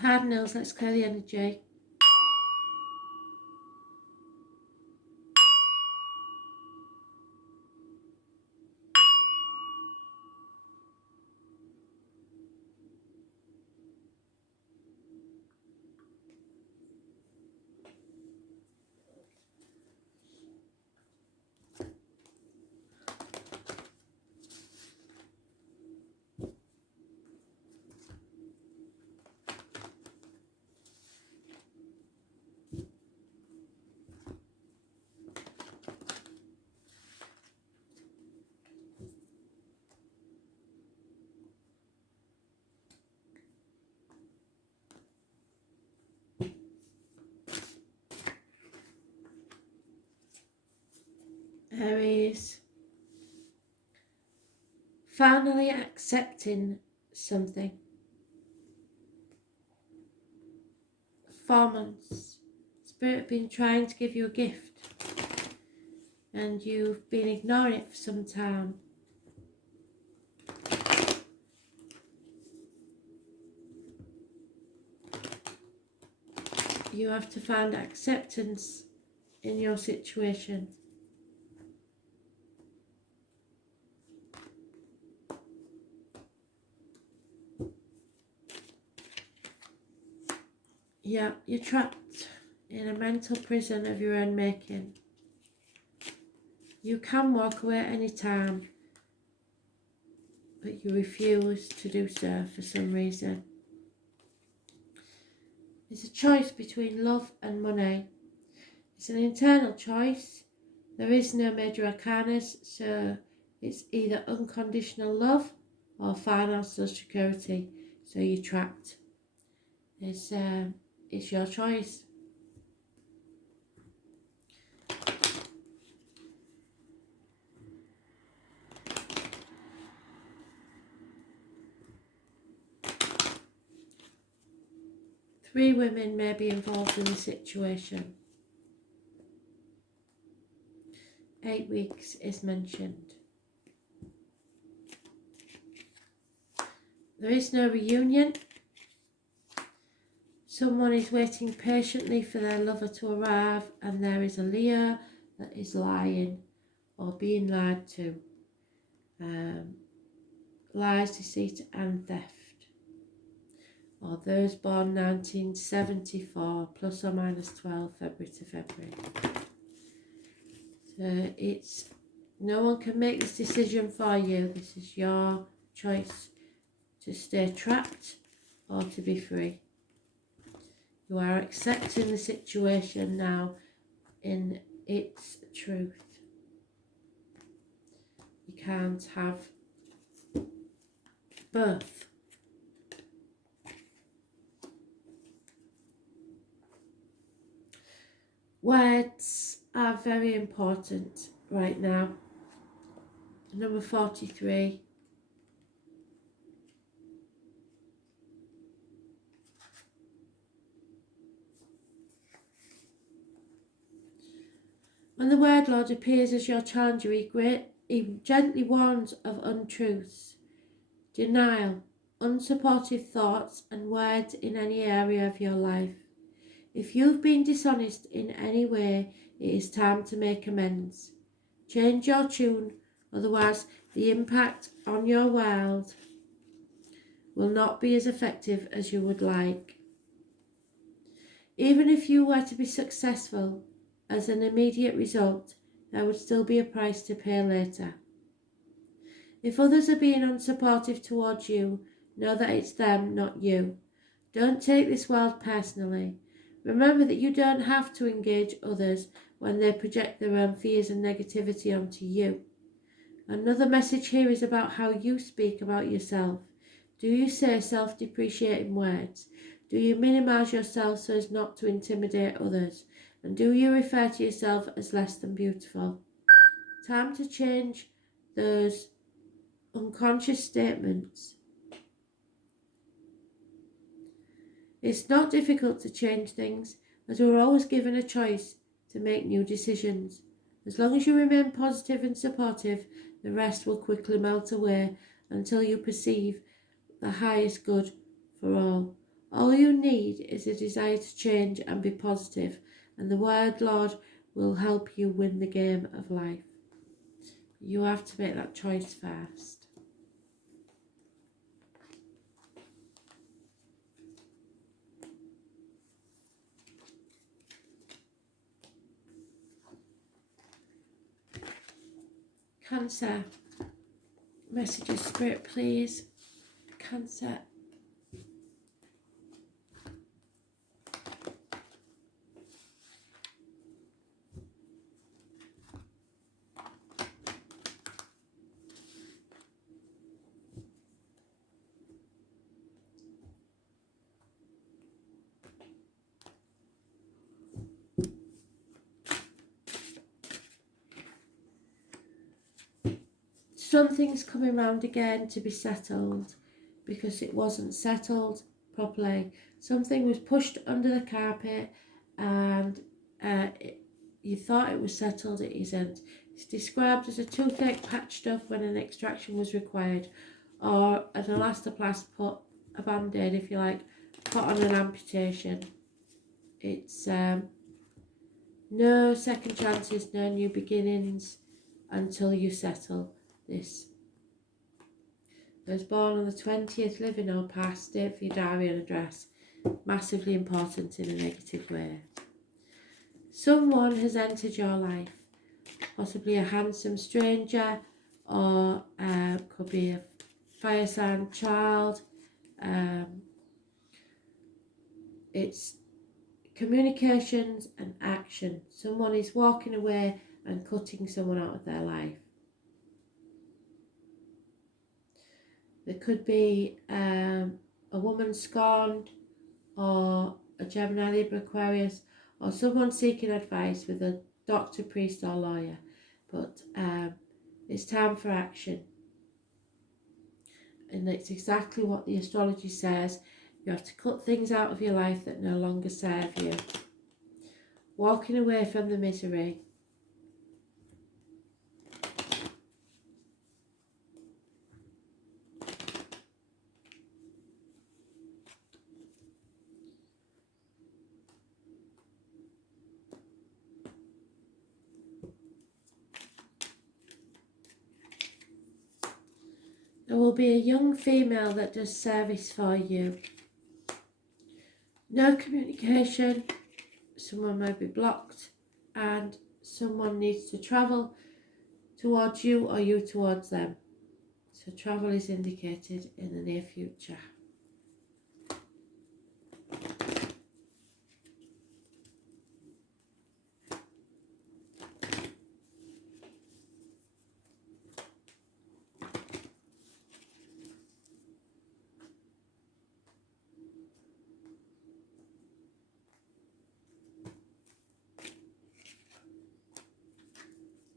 Cardinals, let's clear the energy. Aries, finally accepting something. 4 months. Spirit have been trying to give you a gift and you've been ignoring it for some time. You have to find acceptance in your situation. Yeah, you're trapped in a mental prison of your own making. You can walk away at any time, but you refuse to do so for some reason. It's a choice between love and money. It's an internal choice. There is no major arcanas, so it's either unconditional love or financial security. So you're trapped. It's your choice. Three women may be involved in the situation. 8 weeks is mentioned. There is no reunion. Someone is waiting patiently for their lover to arrive, and there is a Leo that is lying or being lied to. Lies, deceit and theft. Or those born 1974, plus or minus 12, February to February. So it's, no one can make this decision for you. This is your choice to stay trapped or to be free. You are accepting the situation now in its truth. You can't have both. Words are very important right now. Number 43. When the Word Lord appears as your challenger, he gently warns of untruths, denial, unsupportive thoughts and words in any area of your life. If you've been dishonest in any way, it is time to make amends. Change your tune, otherwise the impact on your world will not be as effective as you would like. Even if you were to be successful as an immediate result, there would still be a price to pay later. If others are being unsupportive towards you, know that it's them, not you. Don't take this world personally. Remember that you don't have to engage others when they project their own fears and negativity onto you. Another message here is about how you speak about yourself. Do you say self-depreciating words? Do you minimise yourself so as not to intimidate others? And do you refer to yourself as less than beautiful? Time to change those unconscious statements. It's not difficult to change things, as we're always given a choice to make new decisions. As long as you remain positive and supportive, the rest will quickly melt away until you perceive the highest good for all. All you need is a desire to change and be positive, and the Word Lord will help you win the game of life. You have to make that choice first. Cancer. Message of Spirit, please. Cancer. Something's coming round again to be settled because it wasn't settled properly. Something was pushed under the carpet and you thought it was settled, it isn't. It's described as a toothache patched off when an extraction was required, or an elastoplast put, a band-aid if you like, put on an amputation. It's no second chances, no new beginnings until you settle this. I was born on the 20th, living or past, date for your diary and address. Massively important in a negative way. Someone has entered your life, possibly a handsome stranger, or could be a fire sign child. It's communications and action. Someone is walking away and cutting someone out of their life. There could be a woman scorned, or a Gemini, Libra, Aquarius, or someone seeking advice with a doctor, priest or lawyer. But it's time for action. And it's exactly what the astrology says. You have to cut things out of your life that no longer serve you. Walking away from the misery. There will be a young female that does service for you. No communication, someone may be blocked, and someone needs to travel towards you or you towards them. So travel is indicated in the near future.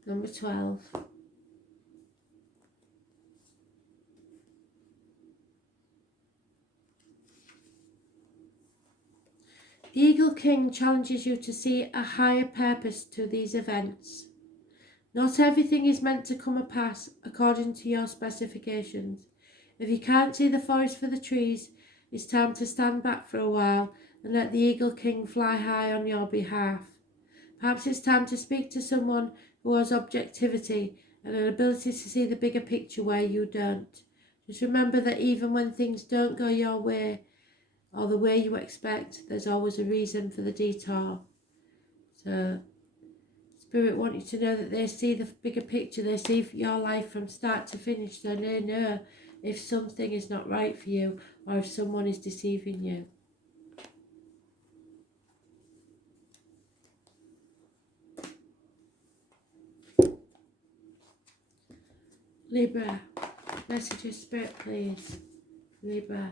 Number 12. The Eagle King challenges you to see a higher purpose to these events. Not everything is meant to come to pass according to your specifications. If you can't see the forest for the trees, it's time to stand back for a while and let the Eagle King fly high on your behalf. Perhaps it's time to speak to someone who has objectivity and an ability to see the bigger picture where you don't. Just remember that even when things don't go your way or the way you expect, there's always a reason for the detour. So Spirit want you to know that they see the bigger picture. They see your life from start to finish. So they know if something is not right for you or if someone is deceiving you. Libra, message of Spirit, please. Libra.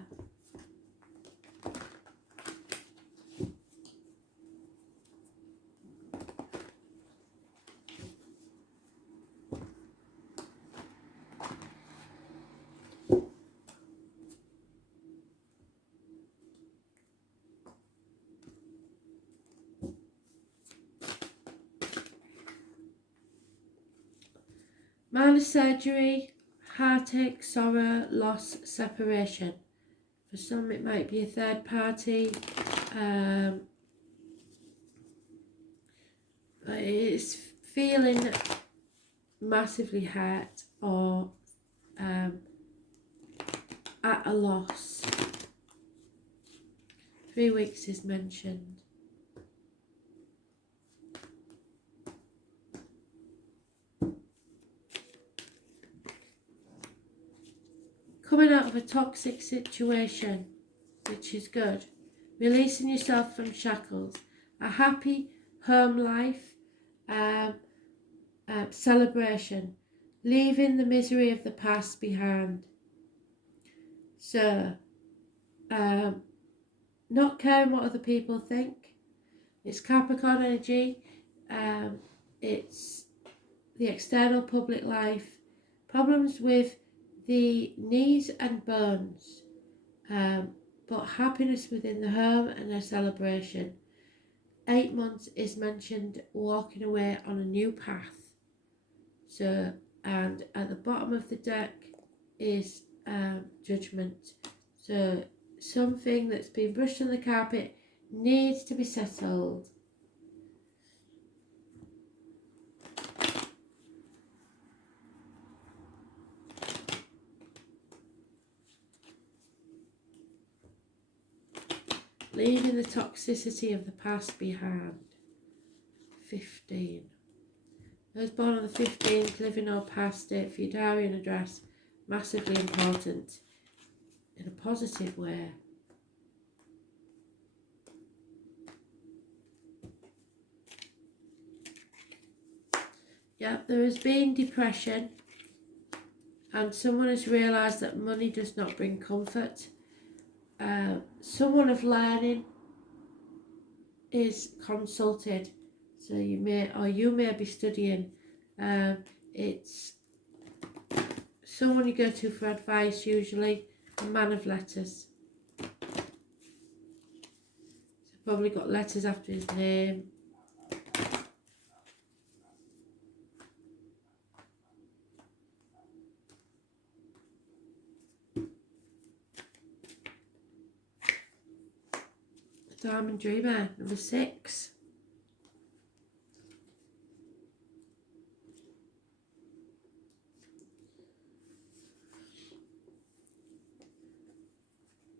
Minor surgery, heartache, sorrow, loss, separation. For some it might be a third party. It's feeling massively hurt or at a loss. 3 weeks is mentioned. Coming out of a toxic situation, which is good. Releasing yourself from shackles. A happy home life, celebration. Leaving the misery of the past behind. So, not caring what other people think. It's Capricorn energy. It's the external public life. Problems with the knees and bones. But happiness within the home and a celebration. 8 months is mentioned walking away on a new path. So, and at the bottom of the deck is judgment. So something that's been brushed on the carpet needs to be settled. Leaving the toxicity of the past behind. 15. Those born on the 15th, living or past it, for your diary and address, massively important in a positive way. Yeah, there has been depression and someone has realised that money does not bring comfort. Someone of learning is consulted, so you may be studying. It's someone you go to for advice, usually a man of letters. So probably got letters after his name. Diamond Dreamer, number 6.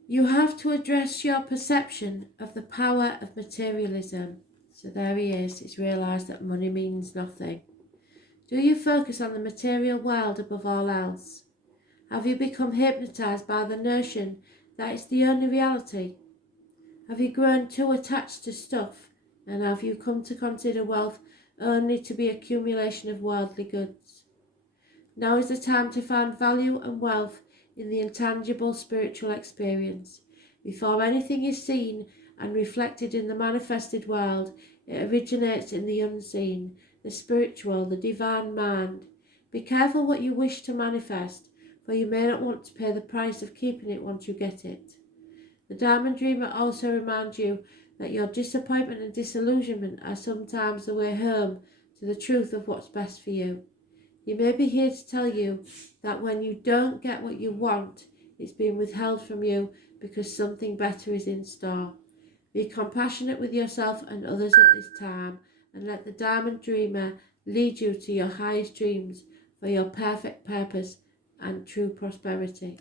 You have to address your perception of the power of materialism. So there he is, he's realised that money means nothing. Do you focus on the material world above all else? Have you become hypnotised by the notion that it's the only reality? Have you grown too attached to stuff, and have you come to consider wealth only to be accumulation of worldly goods? Now is the time to find value and wealth in the intangible spiritual experience. Before anything is seen and reflected in the manifested world, it originates in the unseen, the spiritual, the divine mind. Be careful what you wish to manifest, for you may not want to pay the price of keeping it once you get it. The Diamond Dreamer also reminds you that your disappointment and disillusionment are sometimes the way home to the truth of what's best for you. He may be here to tell you that when you don't get what you want, it's being withheld from you because something better is in store. Be compassionate with yourself and others at this time, and let the Diamond Dreamer lead you to your highest dreams for your perfect purpose and true prosperity.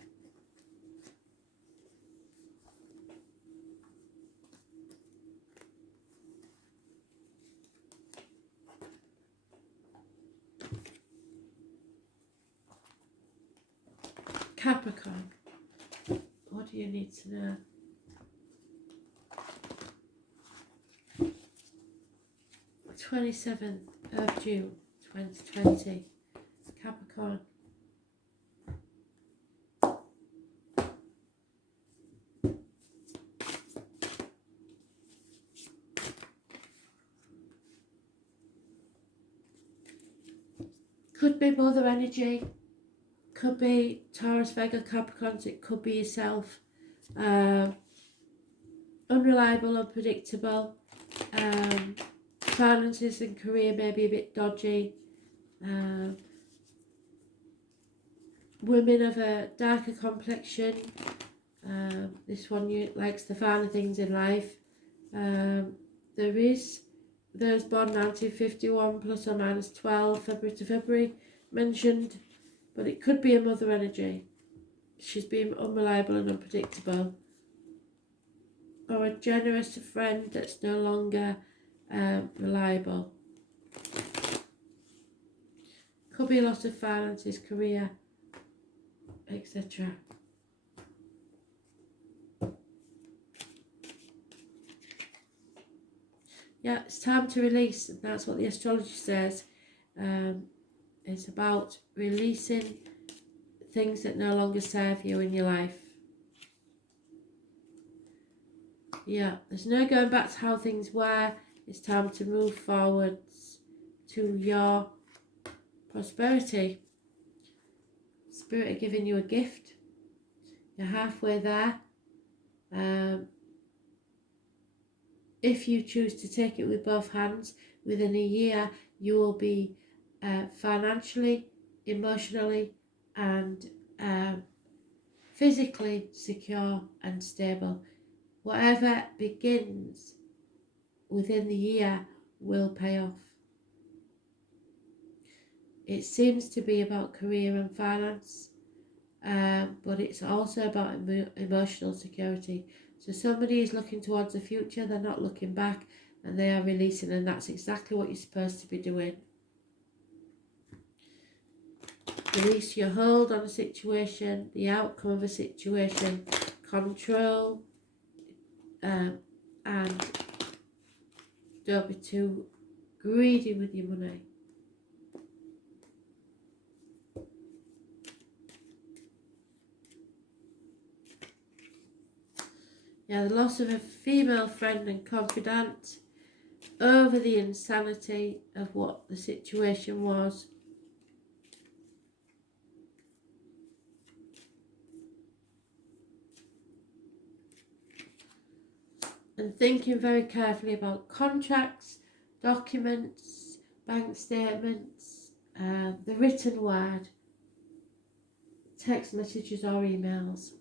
Capricorn, what do you need to know? The 27th of June 2020, Capricorn. Could be mother energy. Could be Taurus, Vega, Capricorns, it could be yourself. Unreliable, unpredictable. Finances and career may be a bit dodgy. Women of a darker complexion. This one likes the finer things in life. There is those born 1951 plus or minus 12 February to February mentioned, but it could be a mother energy. She's being unreliable and unpredictable. Or a generous friend that's no longer reliable. Could be a lot of finances, career, etc. Yeah, it's time to release, and that's what the astrology says. It's about releasing things that no longer serve you in your life. Yeah, there's no going back to how things were. It's time to move forwards to your prosperity. Spirit are giving you a gift. You're halfway there. If you choose to take it with both hands, within a year you will be financially, emotionally and physically secure and stable. Whatever begins within the year will pay off. It seems to be about career and finance, but it's also about emotional security. So somebody is looking towards the future, they're not looking back, and they are releasing, and that's exactly what you're supposed to be doing. Release your hold on a situation, the outcome of a situation, control, and don't be too greedy with your money. Yeah, the loss of a female friend and confidant over the insanity of what the situation was. And thinking very carefully about contracts, documents, bank statements, the written word, text messages or emails.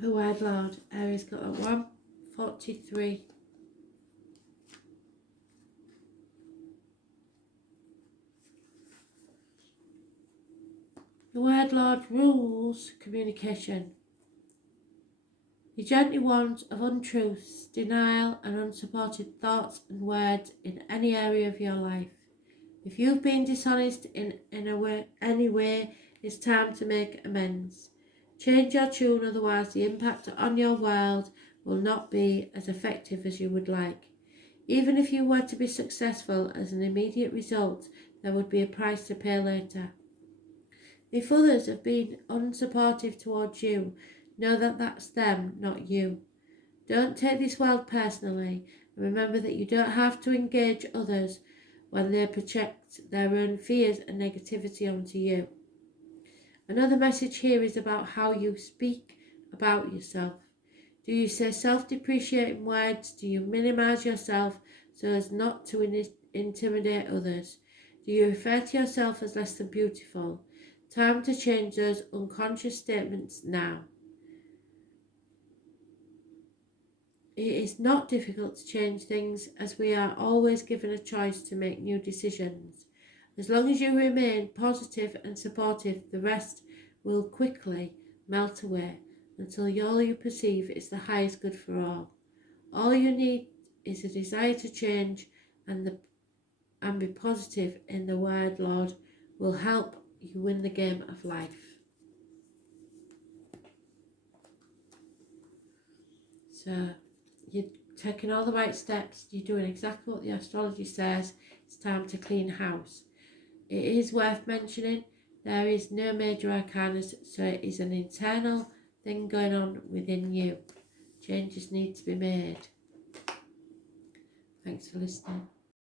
The word Lord, Aries got that 143. The word Lord rules communication. He gently warns of untruths, denial and unsupported thoughts and words in any area of your life. If you've been dishonest in any way, it's time to make amends. Change your tune, otherwise the impact on your world will not be as effective as you would like. Even if you were to be successful as an immediate result, there would be a price to pay later. If others have been unsupportive towards you, know that that's them, not you. Don't take this world personally, and remember that you don't have to engage others when they project their own fears and negativity onto you. Another message here is about how you speak about yourself. Do you say self-depreciating words? Do you minimize yourself so as not to intimidate others? Do you refer to yourself as less than beautiful? Time to change those unconscious statements now. It is not difficult to change things, as we are always given a choice to make new decisions. As long as you remain positive and supportive, the rest will quickly melt away until all you perceive is the highest good for all. All you need is a desire to change, and be positive in the word Lord will help you win the game of life. So you're taking all the right steps, you're doing exactly what the astrology says. It's time to clean house. It is worth mentioning there is no major arcana, so it is an internal thing going on within you. Changes need to be made. Thanks for listening.